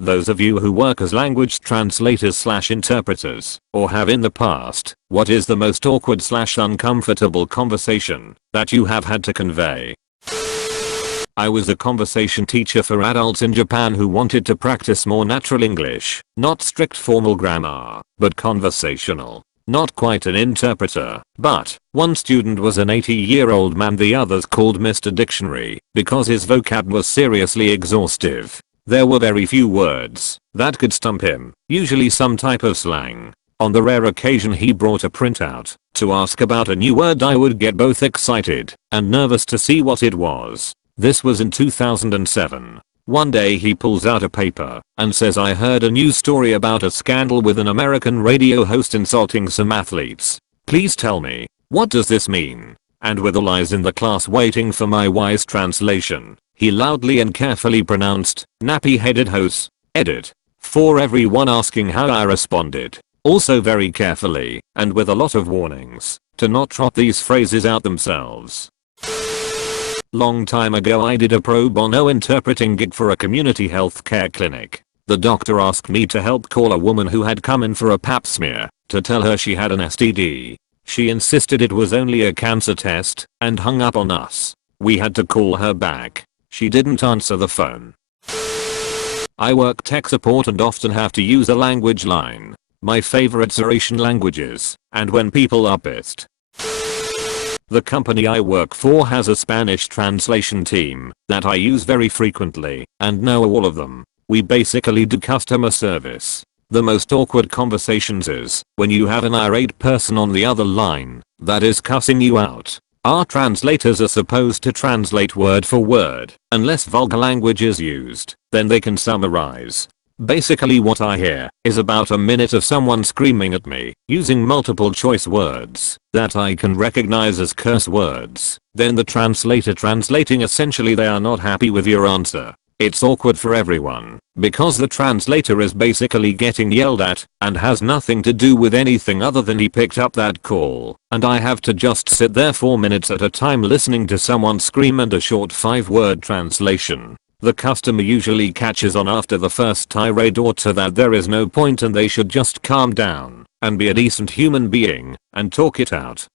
Those of you who work as language translators/interpreters, or have in the past, what is the most awkward/uncomfortable conversation that you have had to convey? I was a conversation teacher for adults in Japan who wanted to practice more natural English, not strict formal grammar, but conversational. Not quite an interpreter, but one student was an 80-year-old man, the others called Mr. Dictionary, because his vocab was seriously exhaustive. There were very few words that could stump him, usually some type of slang. On the rare occasion he brought a printout to ask about a new word, I would get both excited and nervous to see what it was. This was in 2007. One day he pulls out a paper and says, I heard a news story about a scandal with an American radio host insulting some athletes. Please tell me, what does this mean? And with all eyes in the class waiting for my wise translation, he loudly and carefully pronounced, nappy-headed hose. Edit. For everyone asking how I responded. Also very carefully, and with a lot of warnings, to not trot these phrases out themselves. Long time ago I did a pro bono interpreting gig for a community healthcare clinic. The doctor asked me to help call a woman who had come in for a pap smear to tell her she had an STD. She insisted it was only a cancer test and hung up on us. We had to call her back. She didn't answer the phone. I work tech support and often have to use a language line. My favorites are Asian languages, and when people are pissed. The company I work for has a Spanish translation team that I use very frequently and know all of them. We basically do customer service. The most awkward conversations is when you have an irate person on the other line that is cussing you out. Our translators are supposed to translate word for word unless vulgar language is used, then they can summarize. Basically what I hear is about a minute of someone screaming at me using multiple choice words that I can recognize as curse words. Then the translator translating, essentially they are not happy with your answer. It's awkward for everyone because the translator is basically getting yelled at and has nothing to do with anything other than he picked up that call, and I have to just sit there 4 minutes at a time listening to someone scream and a short 5-word translation. The customer usually catches on after the first tirade or two that there is no point and they should just calm down and be a decent human being and talk it out.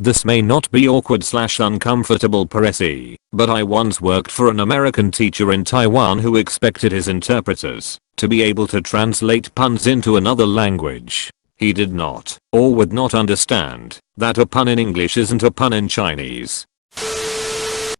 This may not be awkward/uncomfortable per se, but I once worked for an American teacher in Taiwan who expected his interpreters to be able to translate puns into another language. He did not, or would not understand, that a pun in English isn't a pun in Chinese.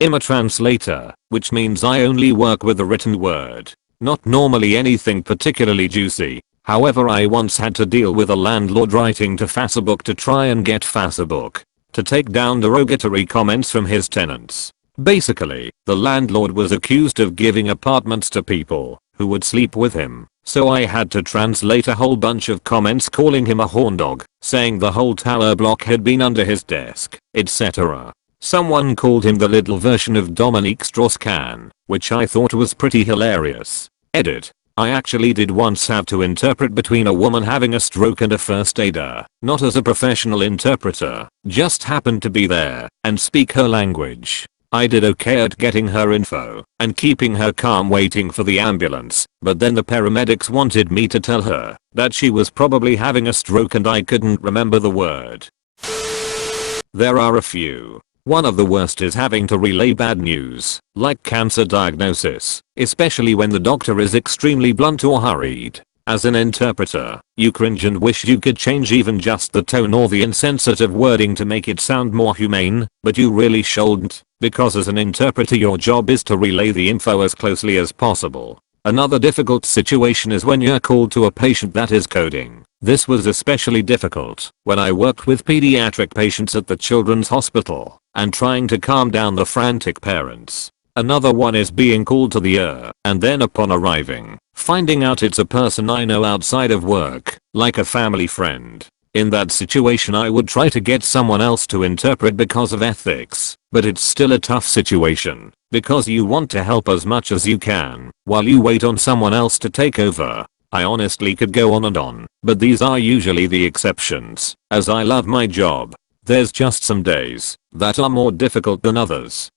I'm a translator, which means I only work with the written word. Not normally anything particularly juicy. However, I once had to deal with a landlord writing to Facebook to try and get Facebook to take down derogatory comments from his tenants. Basically, the landlord was accused of giving apartments to people who would sleep with him. So I had to translate a whole bunch of comments calling him a horndog, saying the whole tower block had been under his desk, etc. Someone called him the little version of Dominique Strauss-Kahn, which I thought was pretty hilarious. Edit. I actually did once have to interpret between a woman having a stroke and a first aider, not as a professional interpreter, just happened to be there and speak her language. I did okay at getting her info and keeping her calm waiting for the ambulance, but then the paramedics wanted me to tell her that she was probably having a stroke and I couldn't remember the word. There are a few. One of the worst is having to relay bad news, like cancer diagnosis, especially when the doctor is extremely blunt or hurried. As an interpreter, you cringe and wish you could change even just the tone or the insensitive wording to make it sound more humane, but you really shouldn't, because as an interpreter your job is to relay the info as closely as possible. Another difficult situation is when you're called to a patient that is coding. This was especially difficult when I worked with pediatric patients at the children's hospital and trying to calm down the frantic parents. Another one is being called to the and then upon arriving, finding out it's a person I know outside of work, like a family friend. In that situation I would try to get someone else to interpret because of ethics, but it's still a tough situation because you want to help as much as you can while you wait on someone else to take over. I honestly could go on, but these are usually the exceptions, as I love my job. There's just some days that are more difficult than others.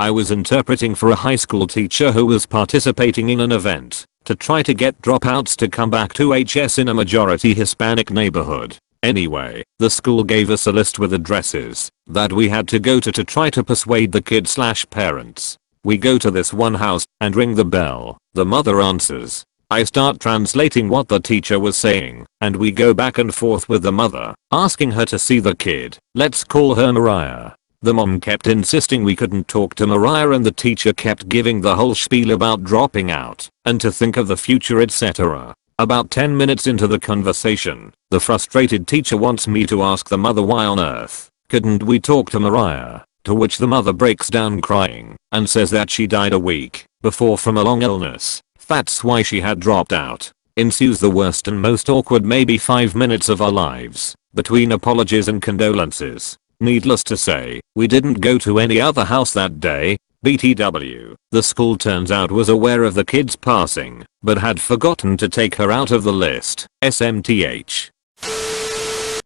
I was interpreting for a high school teacher who was participating in an event to try to get dropouts to come back to HS in a majority Hispanic neighborhood. Anyway, the school gave us a list with addresses that we had to go to try to persuade the kids/parents. We go to this one house and ring the bell. The mother answers. I start translating what the teacher was saying, and we go back and forth with the mother, asking her to see the kid. Let's call her Mariah. The mom kept insisting we couldn't talk to Mariah, and the teacher kept giving the whole spiel about dropping out and to think of the future, etc. About 10 minutes into the conversation, the frustrated teacher wants me to ask the mother why on earth couldn't we talk to Mariah, to which the mother breaks down crying and says that she died a week before from a long illness. That's why she had dropped out. Ensues the worst and most awkward maybe 5 minutes of our lives, between apologies and condolences. Needless to say, we didn't go to any other house that day. BTW. The school turns out was aware of the kid's passing, but had forgotten to take her out of the list. SMTH.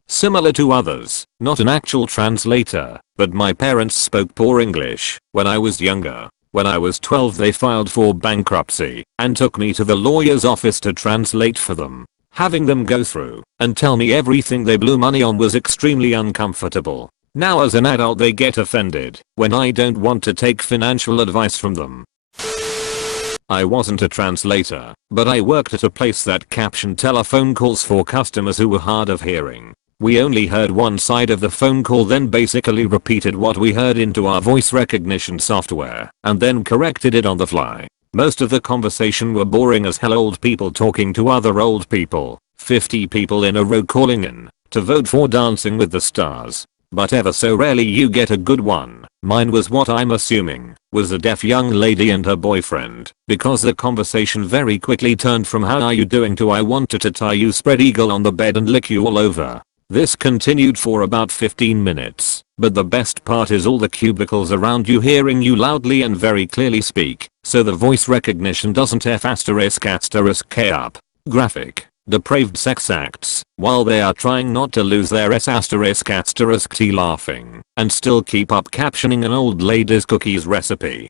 Similar to others, not an actual translator, but my parents spoke poor English when I was younger. When I was 12 they filed for bankruptcy and took me to the lawyer's office to translate for them. Having them go through and tell me everything they blew money on was extremely uncomfortable. Now as an adult they get offended when I don't want to take financial advice from them. I wasn't a translator, but I worked at a place that captioned telephone calls for customers who were hard of hearing. We only heard one side of the phone call, then basically repeated what we heard into our voice recognition software and then corrected it on the fly. Most of the conversation were boring as hell, old people talking to other old people, 50 people in a row calling in to vote for Dancing with the Stars. But ever so rarely you get a good one. Mine was what I'm assuming was a deaf young lady and her boyfriend, because the conversation very quickly turned from how are you doing to I wanted to tie you spread eagle on the bed and lick you all over. This continued for about 15 minutes, but the best part is all the cubicles around you hearing you loudly and very clearly speak, so the voice recognition doesn't F***K up. Graphic, depraved sex acts, while they are trying not to lose their S***T laughing, and still keep up captioning an old lady's cookies recipe.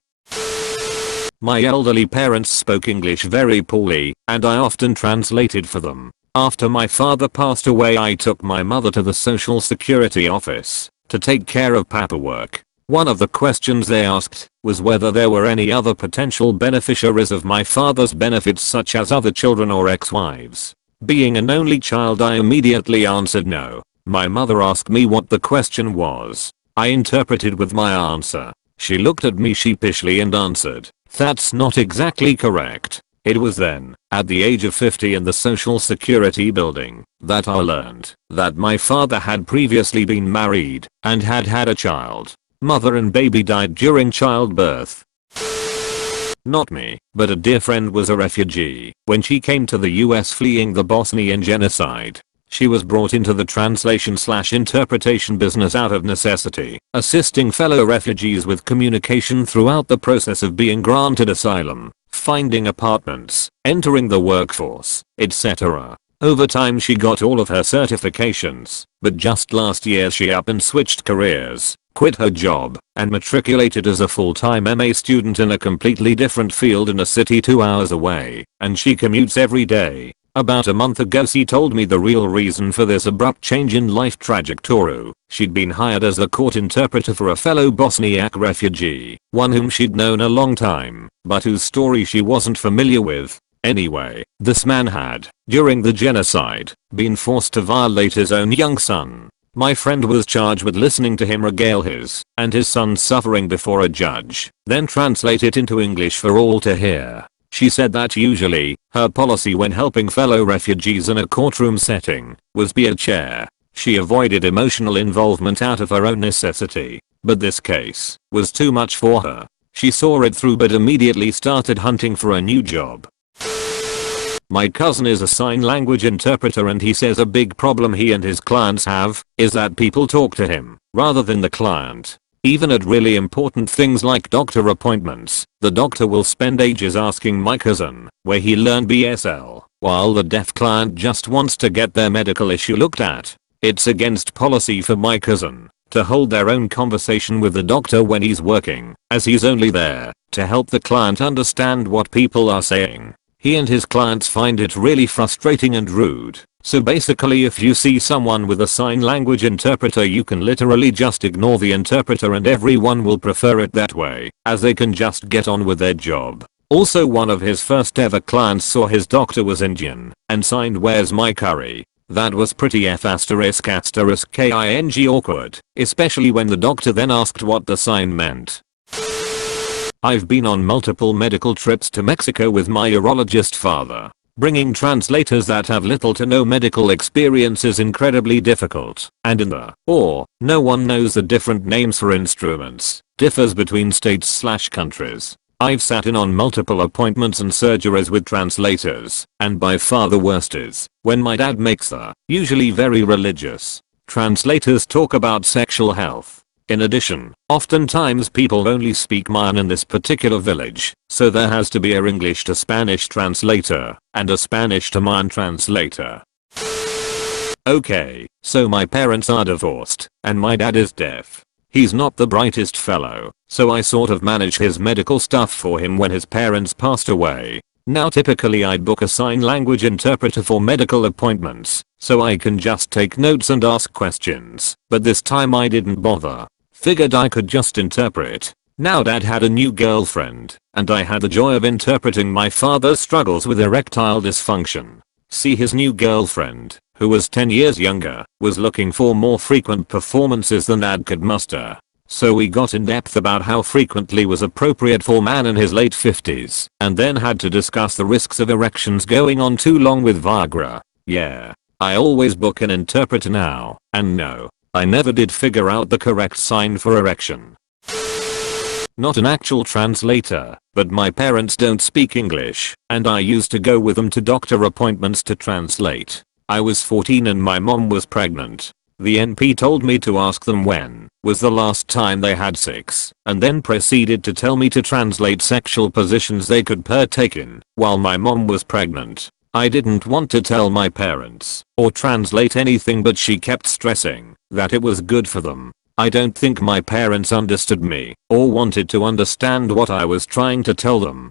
My elderly parents spoke English very poorly, and I often translated for them. After my father passed away I took my mother to the Social Security office to take care of paperwork. One of the questions they asked was whether there were any other potential beneficiaries of my father's benefits, such as other children or ex-wives. Being an only child I immediately answered no. My mother asked me what the question was. I interpreted with my answer. She looked at me sheepishly and answered, "That's not exactly correct." It was then, at the age of 50 in the Social Security building, that I learned that my father had previously been married and had had a child. Mother and baby died during childbirth. Not me, but a dear friend was a refugee when she came to the US fleeing the Bosnian genocide. She was brought into the translation/interpretation business out of necessity, assisting fellow refugees with communication throughout the process of being granted asylum, finding apartments, entering the workforce, etc. Over time she got all of her certifications, but just last year she up and switched careers, quit her job, and matriculated as a full-time MA student in a completely different field in a city 2 hours away, and she commutes every day. About a month ago she told me the real reason for this abrupt change in life trajectory. She'd been hired as a court interpreter for a fellow Bosniak refugee, one whom she'd known a long time, but whose story she wasn't familiar with. Anyway, this man had, during the genocide, been forced to violate his own young son. My friend was charged with listening to him regale his and his son's suffering before a judge, then translate it into English for all to hear. She said that usually, her policy when helping fellow refugees in a courtroom setting was be a chair. She avoided emotional involvement out of her own necessity, but this case was too much for her. She saw it through but immediately started hunting for a new job. My cousin is a sign language interpreter and he says a big problem he and his clients have is that people talk to him rather than the client. Even at really important things like doctor appointments, the doctor will spend ages asking my cousin where he learned BSL, while the deaf client just wants to get their medical issue looked at. It's against policy for my cousin to hold their own conversation with the doctor when he's working, as he's only there to help the client understand what people are saying. He and his clients find it really frustrating and rude. So basically, if you see someone with a sign language interpreter, you can literally just ignore the interpreter and everyone will prefer it that way, as they can just get on with their job. Also, one of his first ever clients saw his doctor was Indian and signed "Where's my curry?" That was pretty ***king awkward, especially when the doctor then asked what the sign meant. I've been on multiple medical trips to Mexico with my urologist father. Bringing translators that have little to no medical experience is incredibly difficult, and in the no one knows the different names for instruments differs between states/countries. I've sat in on multiple appointments and surgeries with translators, and by far the worst is when my dad makes the usually very religious translators talk about sexual health. In addition, oftentimes people only speak Mayan in this particular village, so there has to be a English to Spanish translator and a Spanish to Mayan translator. Okay, so my parents are divorced, and my dad is deaf. He's not the brightest fellow, so I sort of manage his medical stuff for him when his parents passed away. Now typically I'd book a sign language interpreter for medical appointments, so I can just take notes and ask questions, but this time I didn't bother. Figured I could just interpret. Now dad had a new girlfriend, and I had the joy of interpreting my father's struggles with erectile dysfunction. See, his new girlfriend, who was 10 years younger, was looking for more frequent performances than dad could muster. So we got in depth about how frequently was appropriate for a man in his late 50s, and then had to discuss the risks of erections going on too long with Viagra. Yeah, I always book an interpreter now, and no, I never did figure out the correct sign for erection. Not an actual translator, but my parents don't speak English, and I used to go with them to doctor appointments to translate. I was 14 and my mom was pregnant. The NP told me to ask them when was the last time they had sex, and then proceeded to tell me to translate sexual positions they could partake in while my mom was pregnant. I didn't want to tell my parents or translate anything, but she kept stressing that it was good for them. I don't think my parents understood me or wanted to understand what I was trying to tell them.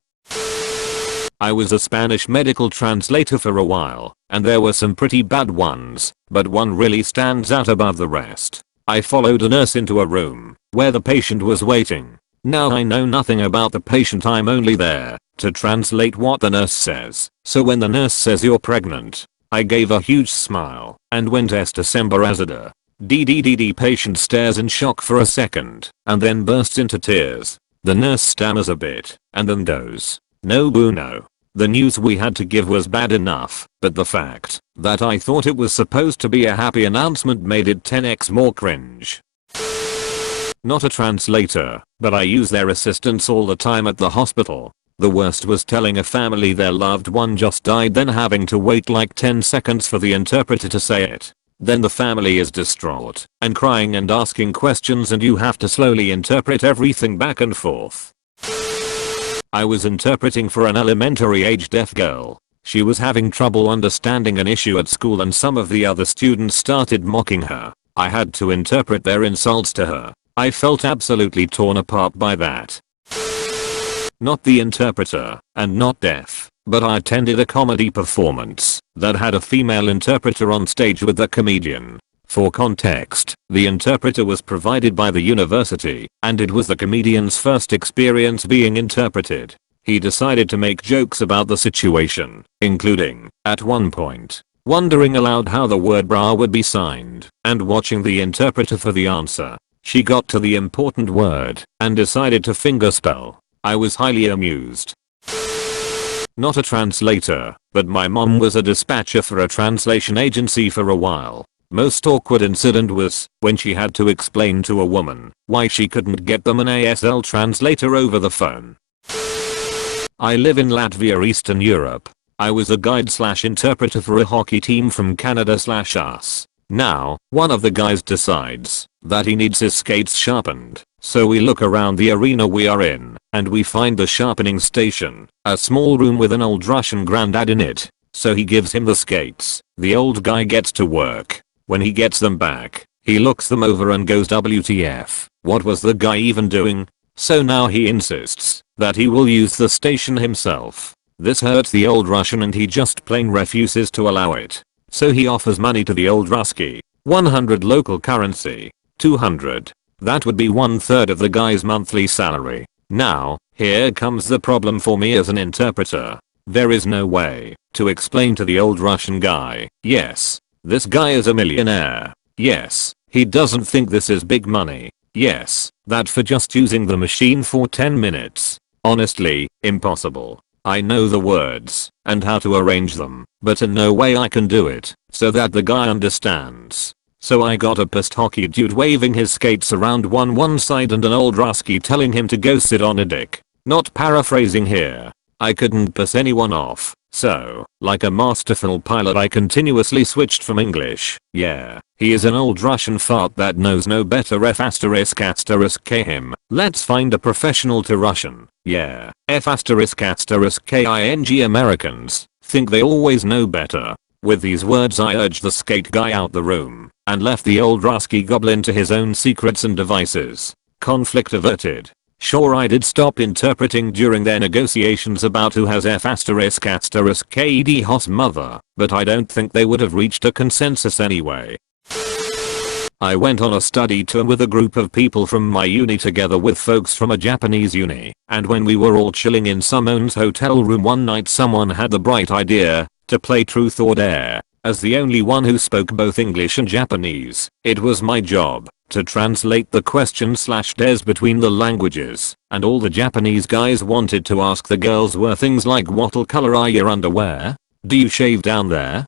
I was a Spanish medical translator for a while, and there were some pretty bad ones, but one really stands out above the rest. I followed a nurse into a room where the patient was waiting. Now I know nothing about the patient, I'm only there to translate what the nurse says. So when the nurse says you're pregnant, I gave a huge smile and went Estasembarazada. DDDD. Patient stares in shock for a second and then bursts into tears. The nurse stammers a bit and then goes, "No bueno." The news we had to give was bad enough, but the fact that I thought it was supposed to be a happy announcement made it 10x more cringe. Not a translator, but I use their assistants all the time at the hospital. The worst was telling a family their loved one just died, then having to wait like 10 seconds for the interpreter to say it. Then the family is distraught and crying and asking questions, and you have to slowly interpret everything back and forth. I was interpreting for an elementary age deaf girl. She was having trouble understanding an issue at school and some of the other students started mocking her. I had to interpret their insults to her. I felt absolutely torn apart by that. Not the interpreter, and not deaf, but I attended a comedy performance that had a female interpreter on stage with the comedian. For context, the interpreter was provided by the university, and it was the comedian's first experience being interpreted. He decided to make jokes about the situation, including, at one point, wondering aloud how the word bra would be signed, and watching the interpreter for the answer. She got to the important word, and decided to fingerspell. I was highly amused. Not a translator, but my mom was a dispatcher for a translation agency for a while. Most awkward incident was when she had to explain to a woman why she couldn't get them an ASL translator over the phone. I live in Latvia, Eastern Europe. I was a guide/interpreter for a hockey team from Canada/us. Now, one of the guys decides that he needs his skates sharpened. So we look around the arena we are in, and we find the sharpening station, a small room with an old Russian granddad in it. So he gives him the skates. The old guy gets to work. When he gets them back, He looks them over and goes WTF, what was the guy even doing? So now he insists that he will use the station himself. This hurts the old Russian and he just plain refuses to allow it. So he offers money to the old Rusky. 100 local currency. 200. That would be 1/3 of the guy's monthly salary. Now, here comes the problem for me as an interpreter. There is no way to explain to the old Russian guy, yes, this guy is a millionaire. Yes, he doesn't think this is big money. Yes, that for just using the machine for 10 minutes. Honestly, impossible. I know the words and how to arrange them, but in no way I can do it so that the guy understands. So I got a pissed hockey dude waving his skates around one side and an old Rusky telling him to go sit on a dick. Not paraphrasing here. I couldn't piss anyone off. So, like a masterful pilot I continuously switched from English. Yeah, he is an old Russian fart that knows no better F***k him. Let's find a professional to Russian. Yeah, F***king Americans think they always know better. With these words I urged the skate guy out the room and left the old Rusky goblin to his own secrets and devices. Conflict averted. Sure, I did stop interpreting during their negotiations about who has F***KD Hoss mother, but I don't think they would have reached a consensus anyway. I went on a study tour with a group of people from my uni together with folks from a Japanese uni, and when we were all chilling in someone's hotel room one night someone had the bright idea to play truth or dare. As the only one who spoke both English and Japanese, it was my job to translate the question/dares between the languages, and all the Japanese guys wanted to ask the girls were things like what color are your underwear? Do you shave down there?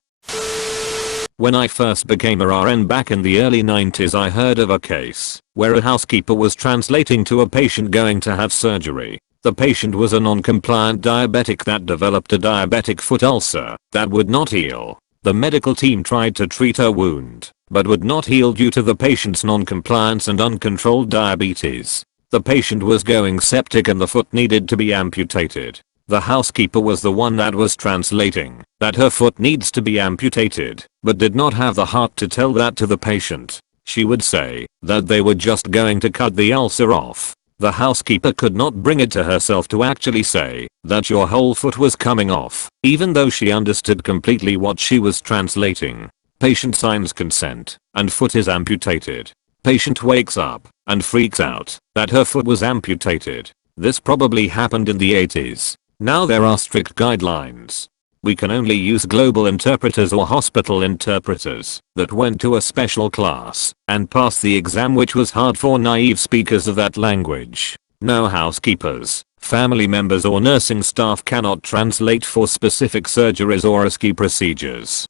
When I first became a RN back in the early 90s I heard of a case where a housekeeper was translating to a patient going to have surgery. The patient was a non-compliant diabetic that developed a diabetic foot ulcer that would not heal. The medical team tried to treat her wound, but would not heal due to the patient's non-compliance and uncontrolled diabetes. The patient was going septic and the foot needed to be amputated. The housekeeper was the one that was translating that her foot needs to be amputated, but did not have the heart to tell that to the patient. She would say that they were just going to cut the ulcer off. The housekeeper could not bring it to herself to actually say that your whole foot was coming off, even though she understood completely what she was translating. Patient signs consent, and foot is amputated. Patient wakes up and freaks out that her foot was amputated. This probably happened in the 80s. Now there are strict guidelines. We can only use global interpreters or hospital interpreters that went to a special class and passed the exam, which was hard for naive speakers of that language. No housekeepers, family members or nursing staff cannot translate for specific surgeries or risky procedures.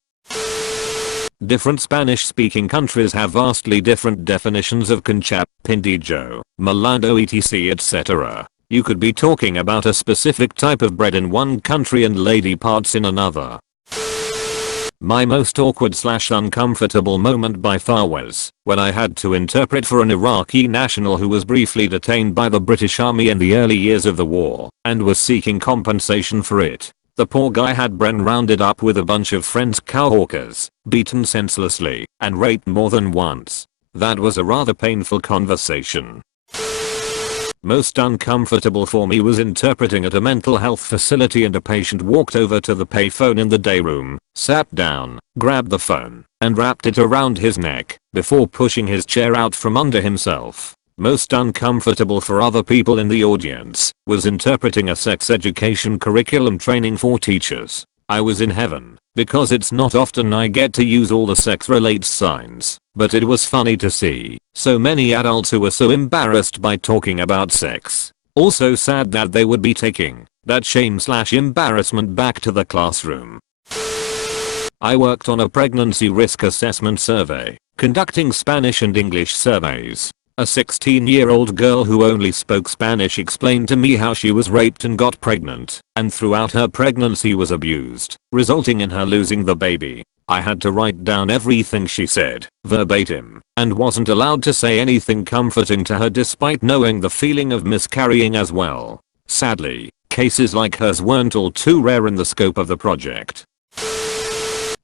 Different Spanish-speaking countries have vastly different definitions of conchap, pindijo, malando etc. etc. You could be talking about a specific type of bread in one country and lady parts in another. My most awkward/uncomfortable moment by far was when I had to interpret for an Iraqi national who was briefly detained by the British Army in the early years of the war and was seeking compensation for it. The poor guy had been rounded up with a bunch of friends cowhawkers, beaten senselessly, and raped more than once. That was a rather painful conversation. Most uncomfortable for me was interpreting at a mental health facility and a patient walked over to the payphone in the day room, sat down, grabbed the phone, and wrapped it around his neck before pushing his chair out from under himself. Most uncomfortable for other people in the audience was interpreting a sex education curriculum training for teachers. I was in heaven because it's not often I get to use all the sex related signs, but it was funny to see so many adults who were so embarrassed by talking about sex. Also sad that they would be taking that shame/embarrassment back to the classroom. I worked on a pregnancy risk assessment survey, conducting Spanish and English surveys. A 16-year-old girl who only spoke Spanish explained to me how she was raped and got pregnant, and throughout her pregnancy was abused, resulting in her losing the baby. I had to write down everything she said, verbatim, and wasn't allowed to say anything comforting to her despite knowing the feeling of miscarrying as well. Sadly, cases like hers weren't all too rare in the scope of the project.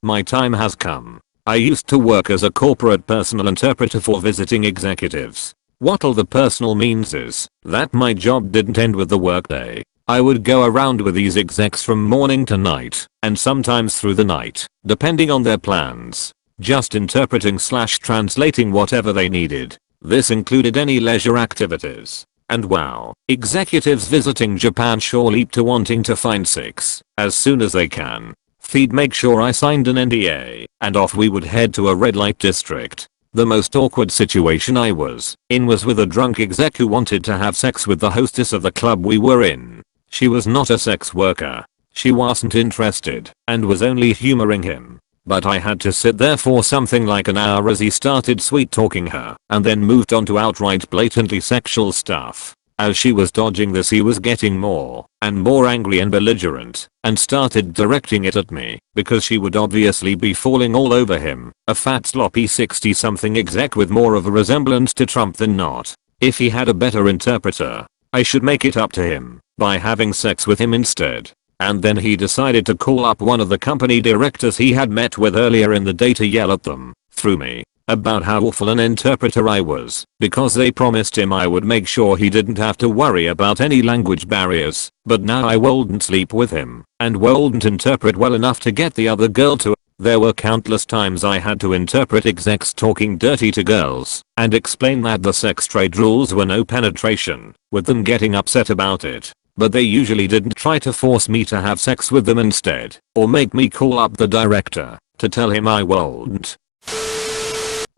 My time has come. I used to work as a corporate personal interpreter for visiting executives. What all the personal means is that my job didn't end with the workday. I would go around with these execs from morning to night, and sometimes through the night, depending on their plans, just interpreting slash translating whatever they needed. This included any leisure activities. And wow, executives visiting Japan sure leap to wanting to find sex as soon as they can. Feed make sure I signed an NDA, and off we would head to a red light district. The most awkward situation I was in was with a drunk exec who wanted to have sex with the hostess of the club we were in. She was not a sex worker. She wasn't interested and was only humoring him. But I had to sit there for something like an hour as he started sweet talking her and then moved on to outright blatantly sexual stuff. As she was dodging this, he was getting more and more angry and belligerent and started directing it at me because she would obviously be falling all over him, a fat sloppy 60-something exec with more of a resemblance to Trump than not. If he had a better interpreter, I should make it up to him by having sex with him instead. And then he decided to call up one of the company directors he had met with earlier in the day to yell at them, through me, about how awful an interpreter I was because they promised him I would make sure he didn't have to worry about any language barriers, but now I wouldn't sleep with him and wouldn't interpret well enough to get the other girl to. There were countless times I had to interpret execs talking dirty to girls and explain that the sex trade rules were no penetration, with them getting upset about it. But they usually didn't try to force me to have sex with them instead, or make me call up the director to tell him I won't.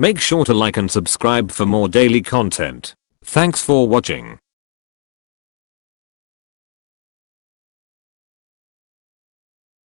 Make sure to like and subscribe for more daily content. Thanks for watching.